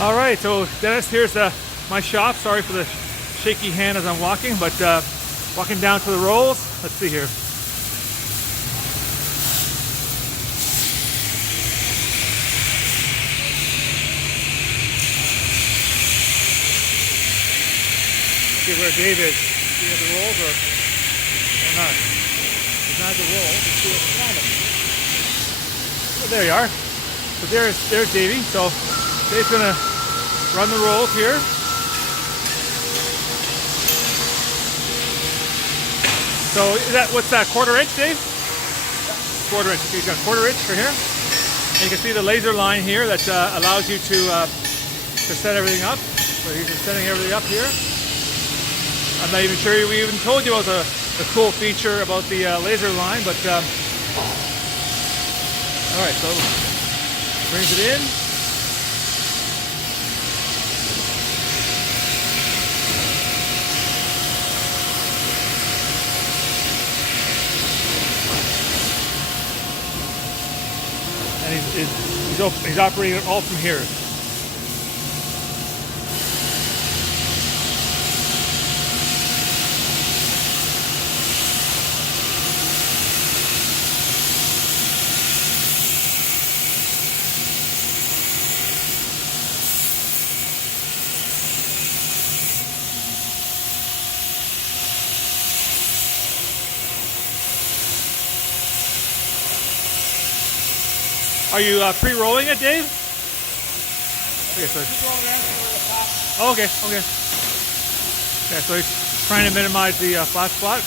All right, so Dennis, here's my shop. Sorry for the shaky hand as I'm walking, but walking down to the rolls. Let's see here. See where Dave is. See if the rolls or not. He's not the roll. Let's see what's on it. Oh, there you are. So there's Davey. So Dave's gonna run the rolls here. So what's that, quarter inch, Dave? Yeah. Quarter inch. Okay, you've got a quarter inch for here. And you can see the laser line here that allows you to set everything up. So he's just setting everything up here. I'm not even sure we even told you about the cool feature about the laser line, but all right, so brings it in. And he's operating it all from here. Are you pre-rolling it, Dave? Okay, so okay. Yeah, so he's trying to minimize the flat spot.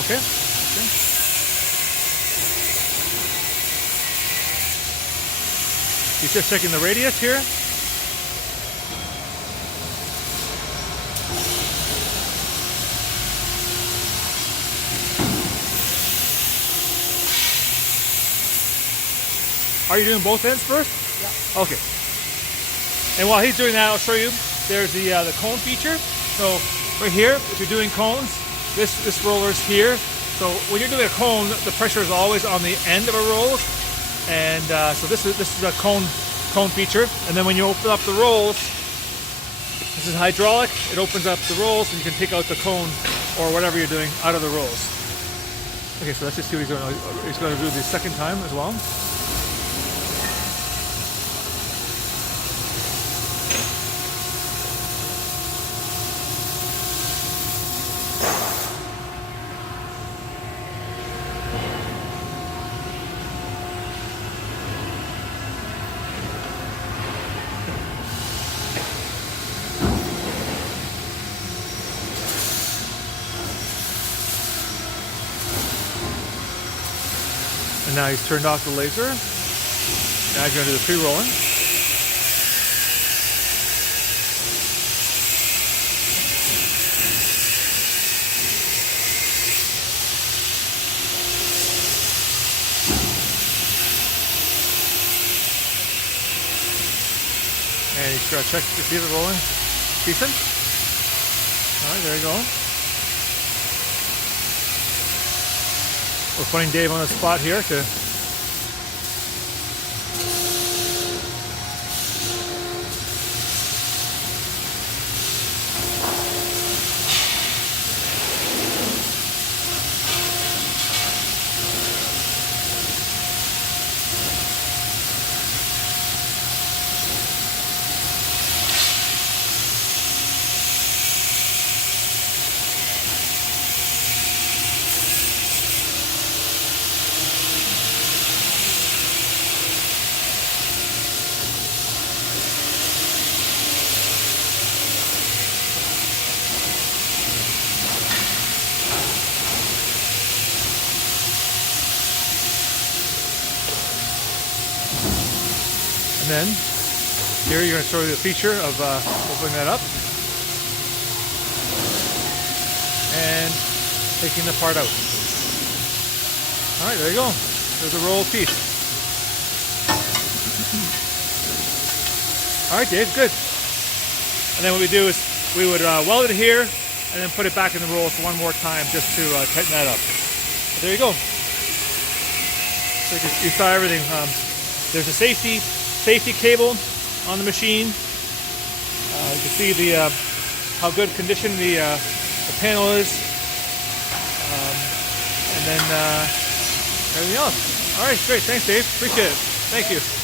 Okay. He's just checking the radius here. Are you doing both ends first? Yeah. Okay. And while he's doing that, I'll show you. There's the cone feature. So right here, if you're doing cones, this roller's here. So when you're doing a cone, the pressure is always on the end of a roll. And so this is a cone feature. And then when you open up the rolls, this is hydraulic. It opens up the rolls, and you can take out the cone or whatever you're doing out of the rolls. Okay, so let's just see what he's going to do. He's going to do the second time as well. And now he's turned off the laser. Now he's going to do the pre-rolling. And he's going to check to see if it's rolling. Decent. All right, there you go. We're putting Dave on the spot here to And then here you're going to show you the feature of opening that up and taking the part out. All right, there you go. There's a roll piece. All right, Dave, good. And then what we do is we would weld it here and then put it back in the rolls one more time just to tighten that up. But there you go. So you saw everything. There's a safety cable on the machine. You can see the how good condition the panel is, and then everything else. All right, great. Thanks, Dave. Appreciate it. Thank you.